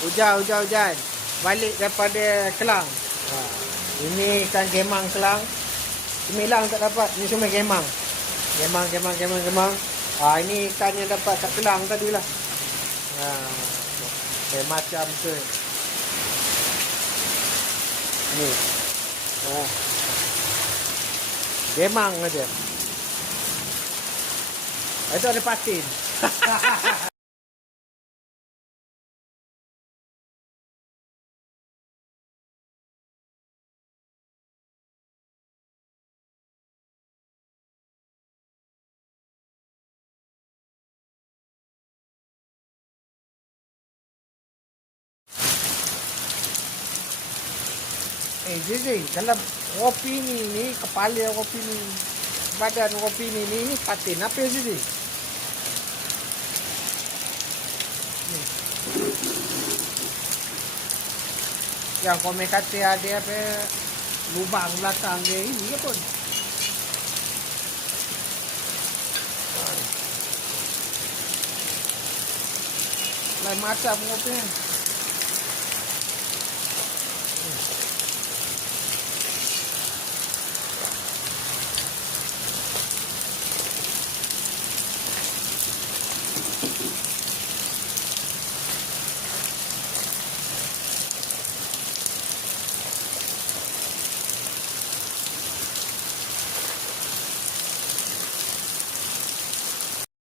Hujan. Balik daripada Kelang. Ini ikan gemang Kelang. Semilang tak dapat. Ini cuma gemang. Gemang. Ini ikan yang dapat kat Kelang tadi lah. Macam tu. Ni. Gemang aja. Itu ada patin. Jadi dalam kopi ni kepala kopi ni, badan kopi ni patin apa jadi? Ni. Yang komen kata ada apa lubang belakang dia ini ke pun? Lain macam kopi ni.